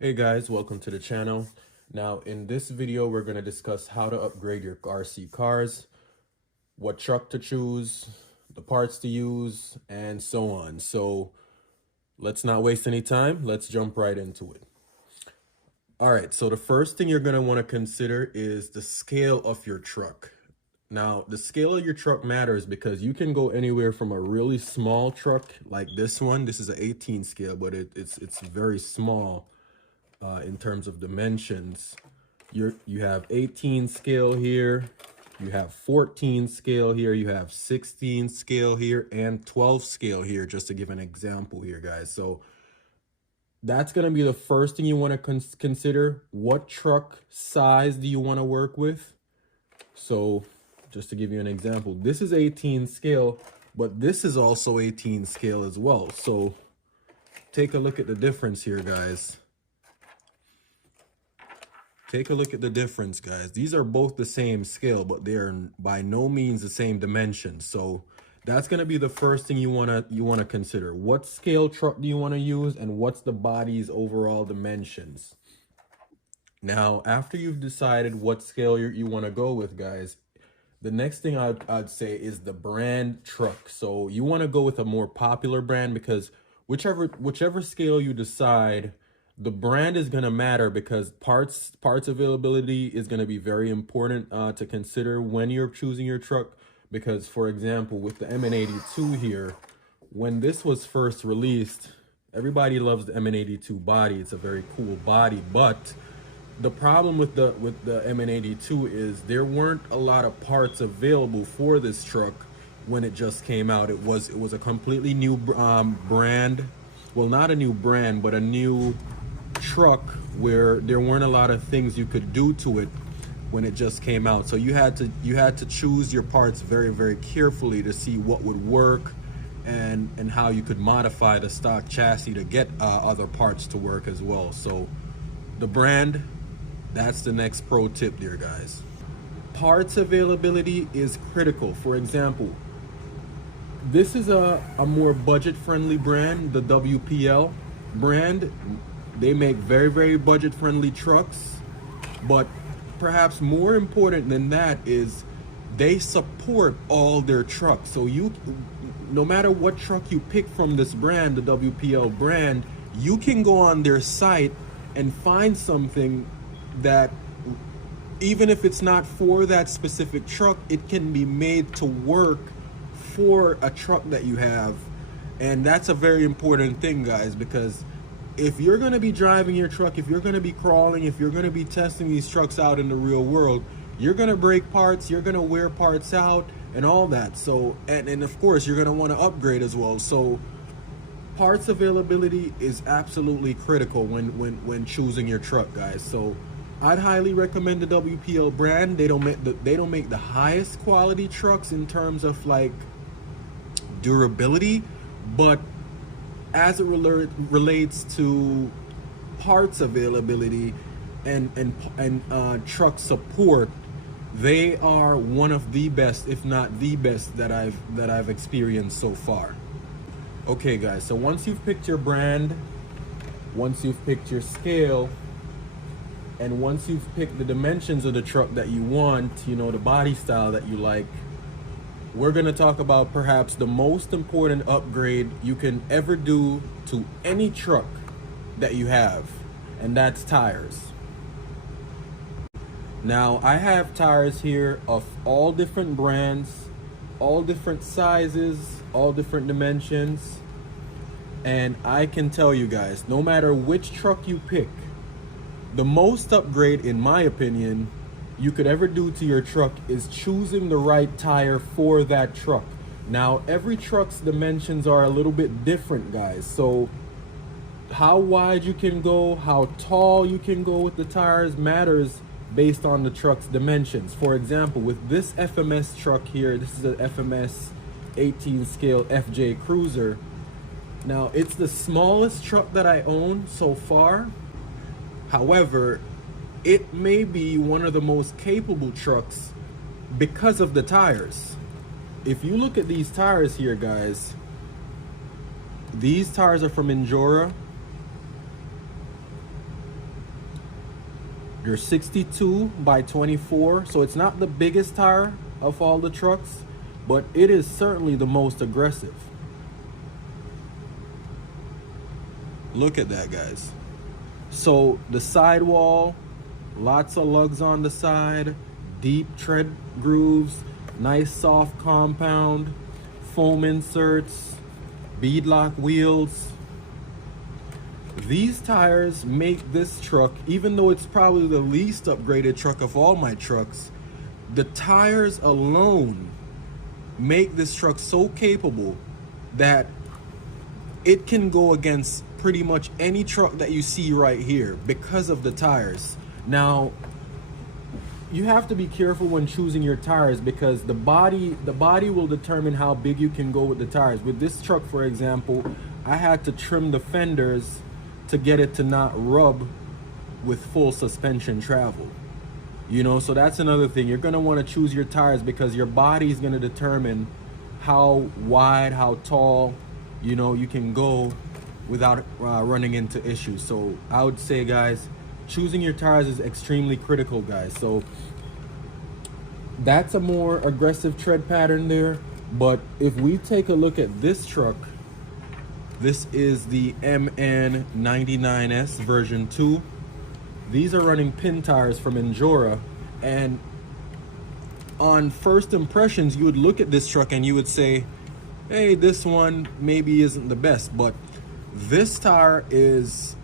Hey guys, welcome to the channel. Now in this video we're going to discuss how to upgrade your RC cars, what truck to choose, the parts to use, and so on. So let's not waste any time, let's jump right into it. Alright, so the first thing you're going to want to consider is the scale of your truck. Now the scale of your truck matters because you can go anywhere from a really small truck like this one. This is an 18 scale, but it's very small. In terms of dimensions, you have 18 scale here, you have 14 scale here, you have 16 scale here, and 12 scale here, just to give an example here, guys. So that's going to be the first thing you want to consider. What truck size do you want to work with? So just to give you an example, this is 18 scale, but this is also 18 scale as well. So take a look at the difference here, guys. Take a look at the difference, guys. These are both the same scale, but they are by no means the same dimensions. So that's going to be the first thing you want to consider. What scale truck do you want to use, and what's the body's overall dimensions? Now, after you've decided what scale you want to go with, guys, the next thing I'd say is the brand truck. So you want to go with a more popular brand, because whichever scale you decide, the brand is going to matter, because parts availability is going to be very important to consider when you're choosing your truck. Because, for example, with the MN82 here, when this was first released, everybody loves the MN82 body. It's a very cool body, but the problem with the MN82 is there weren't a lot of parts available for this truck when it just came out. It was a completely new brand. Well, not a new brand, but a new truck where there weren't a lot of things you could do to it when it just came out. So you had to choose your parts very, very carefully to see what would work and how you could modify the stock chassis to get other parts to work as well. So the brand, that's the next pro tip there, guys. Parts availability is critical. For example, this is a more budget-friendly brand, the WPL brand. They make very, very budget-friendly trucks, but perhaps more important than that is they support all their trucks. So no matter what truck you pick from this brand, the WPL brand, you can go on their site and find something that, even if it's not for that specific truck, it can be made to work for a truck that you have. And that's a very important thing, guys, because if you're going to be driving your truck, if you're going to be crawling, if you're going to be testing these trucks out in the real world, you're going to break parts, you're going to wear parts out and all that. So, and of course, you're going to want to upgrade as well. So parts availability is absolutely critical when choosing your truck, guys. So I'd highly recommend the WPL brand. They don't make the highest quality trucks in terms of like durability, but as it relates to parts availability and truck support, they are one of the best, if not the best, that I've experienced so far. Okay, guys, so once you've picked your brand, once you've picked your scale, and once you've picked the dimensions of the truck that you want, you know, the body style that you like, we're going to talk about perhaps the most important upgrade you can ever do to any truck that you have, and that's tires. Now, I have tires here of all different brands, all different sizes, all different dimensions, and I can tell you guys, no matter which truck you pick, the most upgrade, in my opinion, you could ever do to your truck is choosing the right tire for that truck. Now, every truck's dimensions are a little bit different, guys. So how wide you can go, how tall you can go with the tires matters based on the truck's dimensions. For example, with this FMS truck here, this is an FMS 18 scale FJ Cruiser. Now, it's the smallest truck that I own so far. However, it may be one of the most capable trucks because of the tires. If you look at these tires here, guys, these tires are from Endura. They're 62 by 24, so it's not the biggest tire of all the trucks, but it is certainly the most aggressive. Look at that, guys. So the sidewall, lots of lugs on the side, deep tread grooves, nice soft compound, foam inserts, beadlock wheels. These tires make this truck, even though it's probably the least upgraded truck of all my trucks, the tires alone make this truck so capable that it can go against pretty much any truck that you see right here because of the tires. Now, you have to be careful when choosing your tires because the body will determine how big you can go with the tires. With this truck, for example, I had to trim the fenders to get it to not rub with full suspension travel. You know, so that's another thing. You're gonna want to choose your tires because your body is gonna determine how wide, how tall, you know, you can go without running into issues. So I would say, guys, choosing your tires is extremely critical, guys. So that's a more aggressive tread pattern there. But if we take a look at this truck, this is the MN99S version 2. These are running pin tires from Endura, and on first impressions you would look at this truck and you would say, hey, this one maybe isn't the best, but this tire is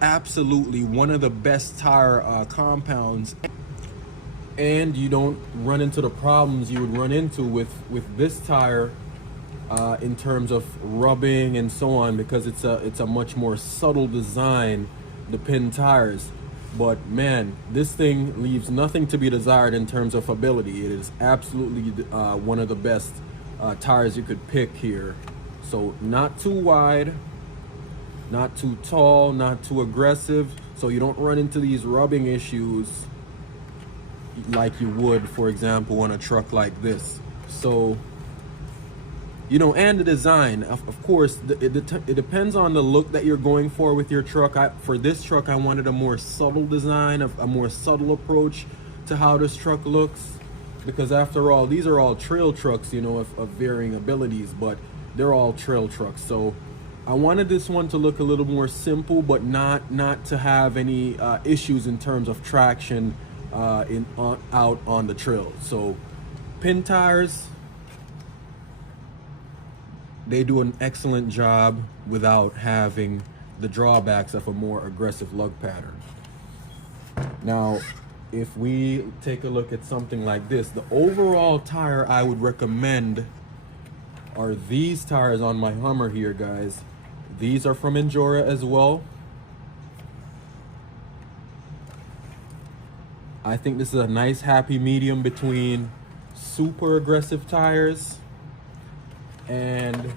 absolutely one of the best tire compounds, and you don't run into the problems you would run into with this tire in terms of rubbing and so on, because it's a much more subtle design, the pin tires. But man, this thing leaves nothing to be desired in terms of ability. It is absolutely one of the best tires you could pick here. So not too wide, not too tall, not too aggressive, so you don't run into these rubbing issues like you would, for example, on a truck like this. So, you know, and the design, of course, it depends on the look that you're going for with your truck. For this truck, I wanted a more subtle design, a more subtle approach to how this truck looks, because after all, these are all trail trucks, you know, of varying abilities, but they're all trail trucks. So I wanted this one to look a little more simple, but not to have any issues in terms of traction out on the trail. So pin tires, they do an excellent job without having the drawbacks of a more aggressive lug pattern. Now, if we take a look at something like this, the overall tire I would recommend are these tires on my Hummer here, guys. These are from Endura as well. I think this is a nice happy medium between super aggressive tires and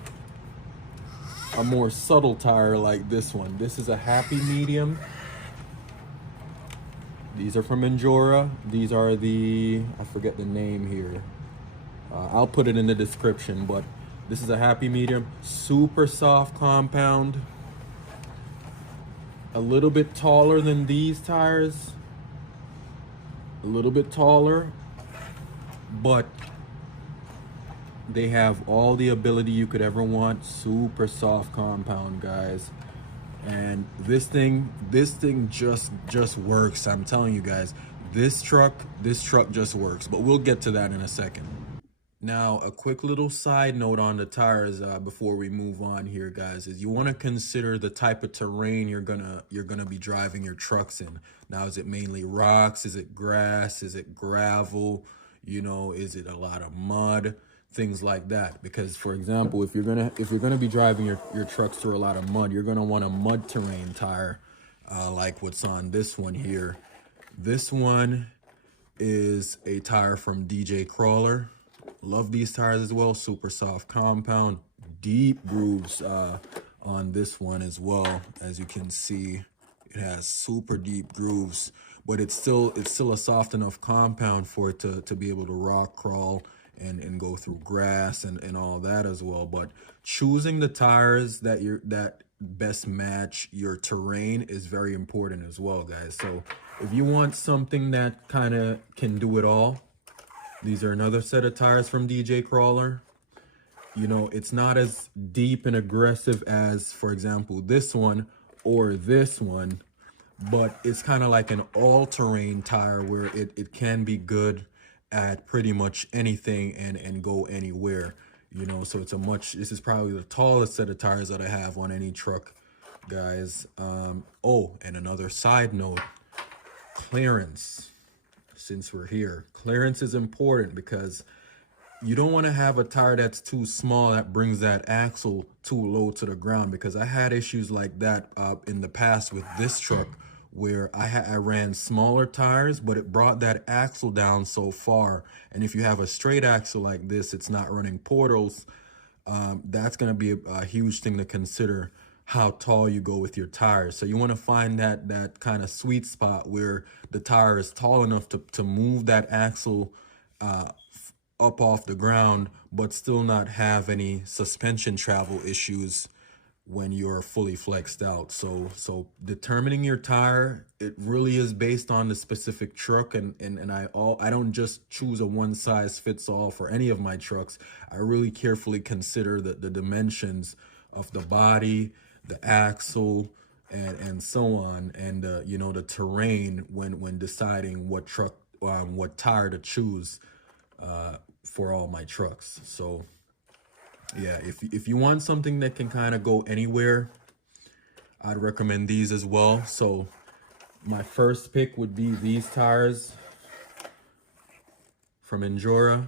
a more subtle tire like this one. This is a happy medium. These are from Endura. These are the, I forget the name here. I'll put it in the description, but this is a happy medium. Super soft compound. A little bit taller than these tires. A little bit taller, but they have all the ability you could ever want. Super soft compound, guys. And this thing just works. I'm telling you guys, this truck just works. But we'll get to that in a second. Now, a quick little side note on the tires before we move on here, guys, is you want to consider the type of terrain you're gonna be driving your trucks in. Now, is it mainly rocks? Is it grass? Is it gravel? You know, is it a lot of mud? Things like that. Because, for example, if you're gonna be driving your trucks through a lot of mud, you're gonna want a mud terrain tire, like what's on this one here. This one is a tire from DJ Crawler. Love these tires as well. Super soft compound, deep grooves on this one as well. As you can see, it has super deep grooves, but it's still a soft enough compound for it to be able to rock crawl and go through grass and all that as well. But choosing the tires that best match your terrain is very important as well, guys. So if you want something that kind of can do it all, these are another set of tires from DJ Crawler. You know, it's not as deep and aggressive as, for example, this one or this one, but it's kind of like an all-terrain tire where it can be good at pretty much anything and go anywhere, you know. So it's a this is probably the tallest set of tires that I have on any truck, guys. Oh, and another side note, clearance. Since we're here, clearance is important because you don't want to have a tire that's too small that brings that axle too low to the ground, because I had issues like that in the past with this truck, where I ran smaller tires, but it brought that axle down so far. And if you have a straight axle like this, it's not running portals. That's going to be a huge thing to consider, how tall you go with your tires. So you want to find that kind of sweet spot where the tire is tall enough to move that axle up off the ground, but still not have any suspension travel issues when you're fully flexed out. So determining your tire, it really is based on the specific truck, and I don't just choose a one size fits all for any of my trucks. I really carefully consider the dimensions of the body, the axle, and so on, and you know, the terrain when deciding what truck what tire to choose for all my trucks. So yeah, if you want something that can kind of go anywhere, I'd recommend these as well. So my first pick would be these tires from Endura.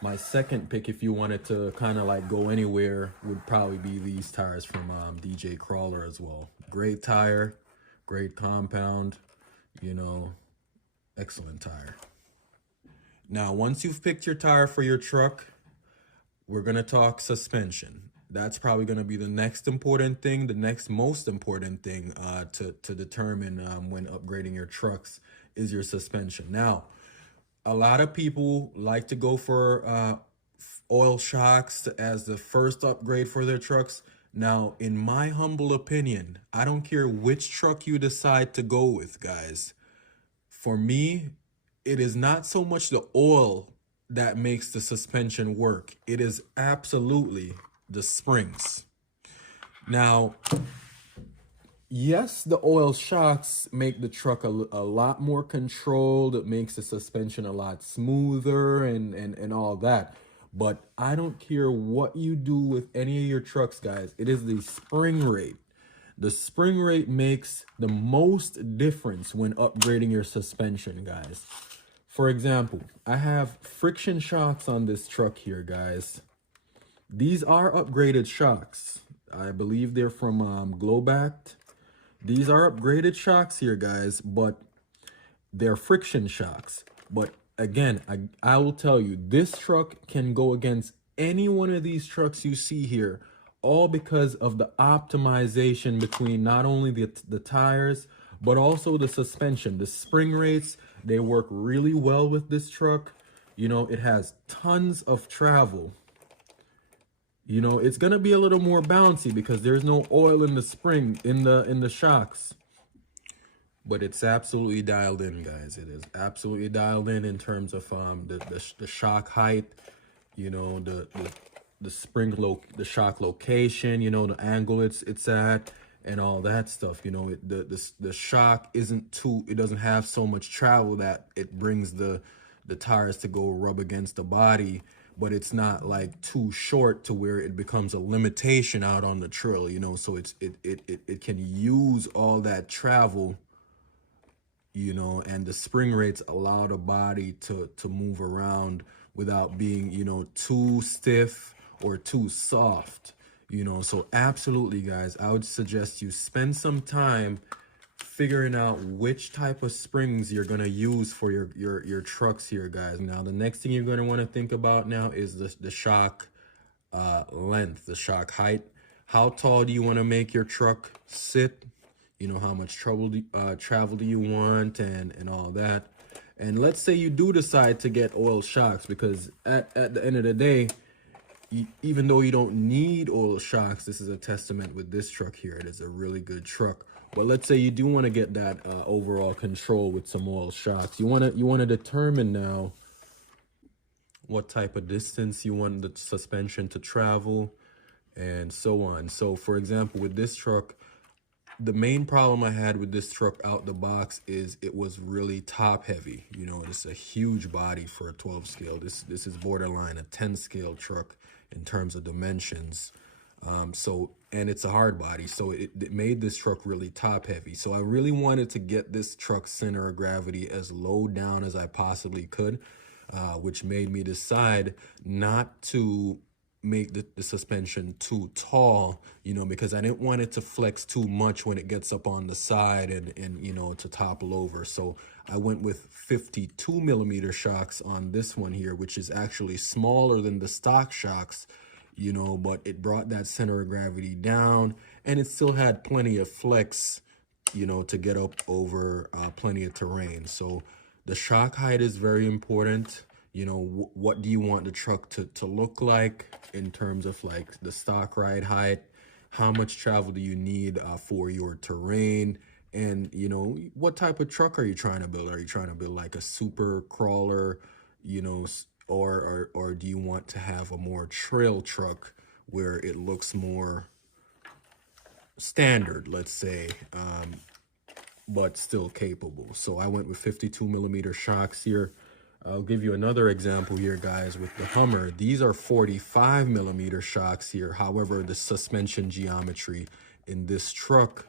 My second pick, if you wanted to kind of like go anywhere, would probably be these tires from DJ Crawler as well. Great tire, great compound, you know, excellent tire. Now, once you've picked your tire for your truck, we're going to talk suspension. That's probably going to be the next important thing, the next most important thing to determine when upgrading your trucks is your suspension. Now, a lot of people like to go for oil shocks as the first upgrade for their trucks. Now, in my humble opinion, I don't care which truck you decide to go with, guys. For me, it is not so much the oil that makes the suspension work. It is absolutely the springs. Now, yes, the oil shocks make the truck a lot more controlled. It makes the suspension a lot smoother and all that. But I don't care what you do with any of your trucks, guys. It is the spring rate. The spring rate makes the most difference when upgrading your suspension, guys. For example, I have friction shocks on this truck here, guys. These are upgraded shocks. I believe they're from Globact. These are upgraded shocks here, guys, but they're friction shocks. But again, I will tell you, this truck can go against any one of these trucks you see here, all because of the optimization between not only the tires, but also the suspension. The spring rates, they work really well with this truck. You know, it has tons of travel. You know, it's gonna be a little more bouncy because there's no oil in the spring, in the shocks. But it's absolutely dialed in, guys. It is absolutely dialed in terms of the shock height, you know, the shock location, you know, the angle it's at, and all that stuff. You know, the shock it doesn't have so much travel that it brings the tires to go rub against the body, but it's not like too short to where it becomes a limitation out on the trail, you know. So it can use all that travel, you know, and the spring rates allow the body to move around without being, you know, too stiff or too soft, you know. So absolutely, guys, I would suggest you spend some time figuring out which type of springs you're going to use for your trucks here, guys. Now, the next thing you're going to want to think about now is the shock length, the shock height. How tall do you want to make your truck sit? You know, how much travel do you want, and all that. And let's say you do decide to get oil shocks, because at the end of the day, even though you don't need oil shocks, this is a testament with this truck here. It is a really good truck. But let's say you do want to get that overall control with some oil shocks. You want to determine now what type of distance you want the suspension to travel and so on. So for example, with this truck, the main problem I had with this truck out the box is it was really top heavy. You know, it's a huge body for a 12 scale. This is borderline a 10 scale truck in terms of dimensions. And it's a hard body, so it made this truck really top heavy. So I really wanted to get this truck's center of gravity as low down as I possibly could, which made me decide not to make the suspension too tall, you know, because I didn't want it to flex too much when it gets up on the side and you know, to topple over. So I went with 52 millimeter shocks on this one here, which is actually smaller than the stock shocks, you know, but it brought that center of gravity down and it still had plenty of flex, you know, to get up over plenty of terrain. So the shock height is very important. You know, what do you want the truck to look like in terms of like the stock ride height? How much travel do you need for your terrain? And, you know, what type of truck are you trying to build? Are you trying to build like a super crawler, you know, or do you want to have a more trail truck where it looks more standard, let's say, but still capable? So I went with 52 millimeter shocks here. I'll give you another example here, guys, with the Hummer. These are 45 millimeter shocks here. However, the suspension geometry in this truck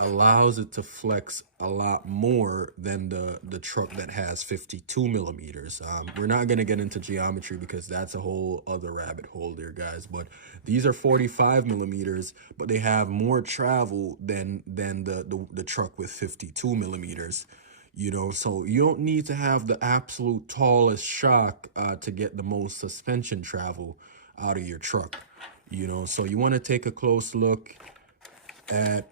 allows it to flex a lot more than the truck that has 52 millimeters. We're not going to get into geometry because that's a whole other rabbit hole there, guys. But these are 45 millimeters, but they have more travel than the truck with 52 millimeters. You know, so you don't need to have the absolute tallest shock to get the most suspension travel out of your truck. You know, so you want to take a close look at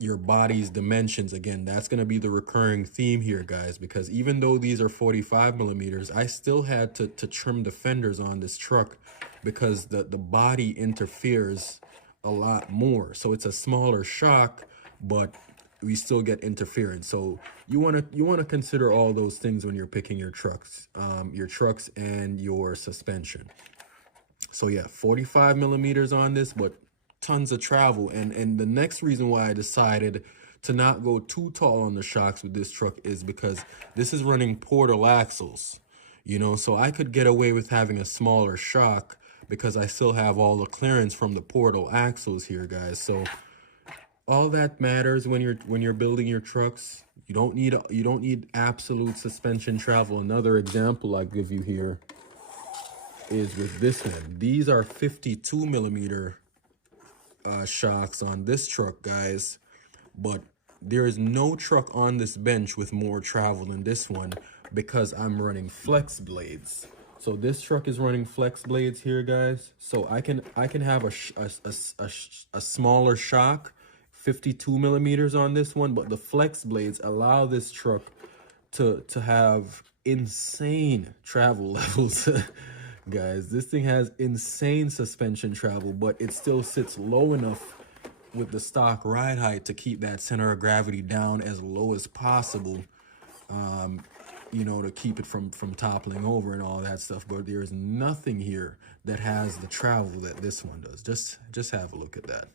your body's dimensions. Again, that's going to be the recurring theme here, guys, because even though these are 45 millimeters, I still had to trim the fenders on this truck because the body interferes a lot more. So it's a smaller shock, but we still get interference. So you want to consider all those things when you're picking your trucks and your suspension. So yeah, 45 millimeters on this, but tons of travel. And the next reason why I decided to not go too tall on the shocks with this truck is because this is running portal axles, you know, so I could get away with having a smaller shock because I still have all the clearance from the portal axles here, guys. So all that matters when you're building your trucks. You don't need absolute suspension travel. Another example I give you here is with this one. These are 52 millimeter shocks on this truck, guys, but there is no truck on this bench with more travel than this one because I'm running flex blades. So this truck is running flex blades here, guys. So I can have a smaller shock, 52 millimeters on this one, but the flex blades allow this truck to have insane travel levels. Guys, this thing has insane suspension travel, but it still sits low enough with the stock ride height to keep that center of gravity down as low as possible, you know, to keep it from toppling over and all that stuff. But there's nothing here that has the travel that this one does. Just have a look at that.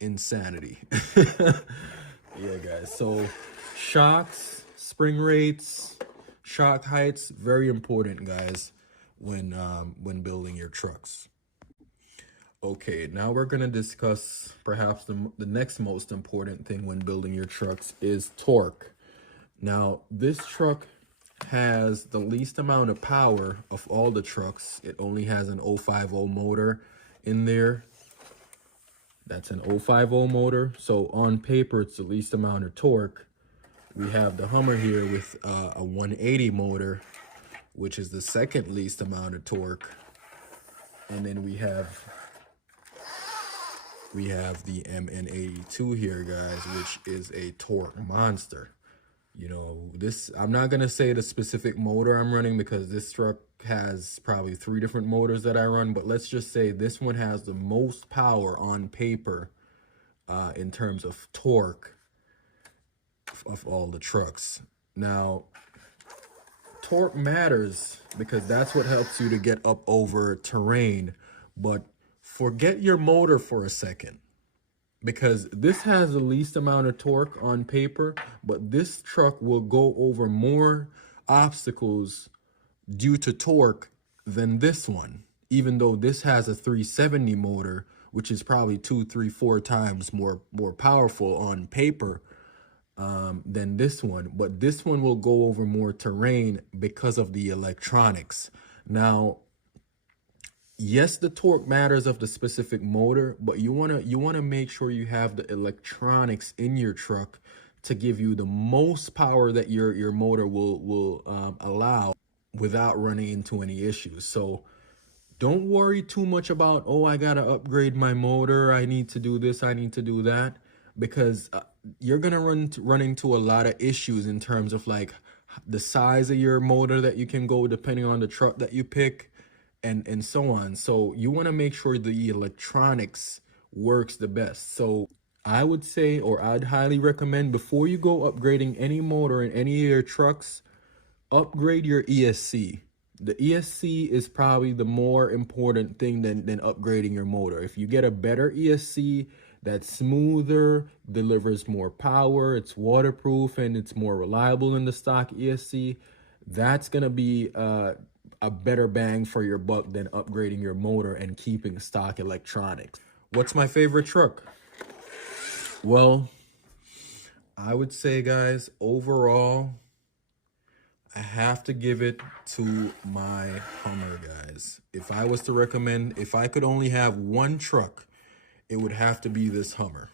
Insanity. Yeah, guys, so shocks, spring rates, shock heights, very important, guys, when building your trucks. Okay, now we're gonna discuss perhaps the next most important thing when building your trucks is torque. Now, this truck has the least amount of power of all the trucks. It only has an 050 motor in there. That's an 050 motor. So on paper, it's the least amount of torque. We have the Hummer here with a 180 motor, which is the second least amount of torque. And then we have the MN82 here, guys, which is a torque monster. You know, this, I'm not gonna say the specific motor I'm running because this truck has probably 3 different motors that I run, but let's just say this one has the most power on paper in terms of torque of all the trucks. Now, torque matters because that's what helps you to get up over terrain, but forget your motor for a second, because this has the least amount of torque on paper, but this truck will go over more obstacles due to torque than this one, even though this has a 370 motor, which is probably 2, 3, 4 times more powerful on paper than this one. But this one will go over more terrain because of the electronics. Now, yes, the torque matters of the specific motor, but you wanna make sure you have the electronics in your truck to give you the most power that your motor will allow without running into any issues. So don't worry too much about, oh, I gotta upgrade my motor, I need to do this, I need to do that, because you're gonna run into a lot of issues in terms of like the size of your motor that you can go depending on the truck that you pick, and so on. So you want to make sure the electronics works the best. So I would say, or I'd highly recommend, before you go upgrading any motor in any of your trucks, upgrade your ESC. The ESC is probably the more important thing than upgrading your motor. If you get a better ESC that's smoother, delivers more power, it's waterproof, and it's more reliable than the stock ESC, that's gonna be a better bang for your buck than upgrading your motor and keeping stock electronics. What's my favorite truck? Well, I would say, guys, overall, I have to give it to my Hummer, guys. If I was to recommend, if I could only have one truck, it would have to be this Hummer.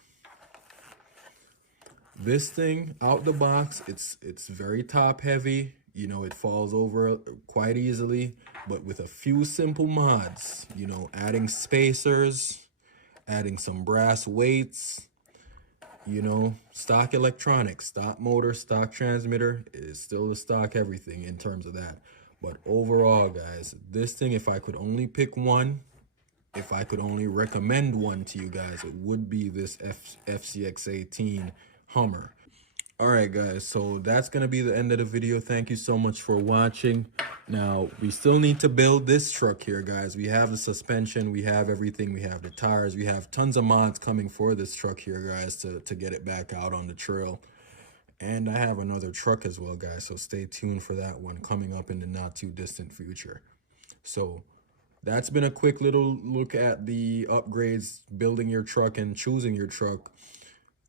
This thing out the box, it's very top heavy. You know, it falls over quite easily, but with a few simple mods, you know, adding spacers, adding some brass weights, you know, stock electronics, stock motor, stock transmitter is still the stock everything in terms of that. But overall, guys, this thing, if I could only pick one, if I could only recommend one to you guys, it would be this FCX18 Hummer. All right, guys, so that's going to be the end of the video. Thank you so much for watching. Now, we still need to build this truck here, guys. We have the suspension, we have everything, we have the tires, we have tons of mods coming for this truck here, guys, to get it back out on the trail. And I have another truck as well, guys, so stay tuned for that one coming up in the not too distant future. So that's been a quick little look at the upgrades, building your truck and choosing your truck.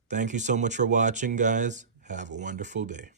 Thank you so much for watching, guys. Have a wonderful day.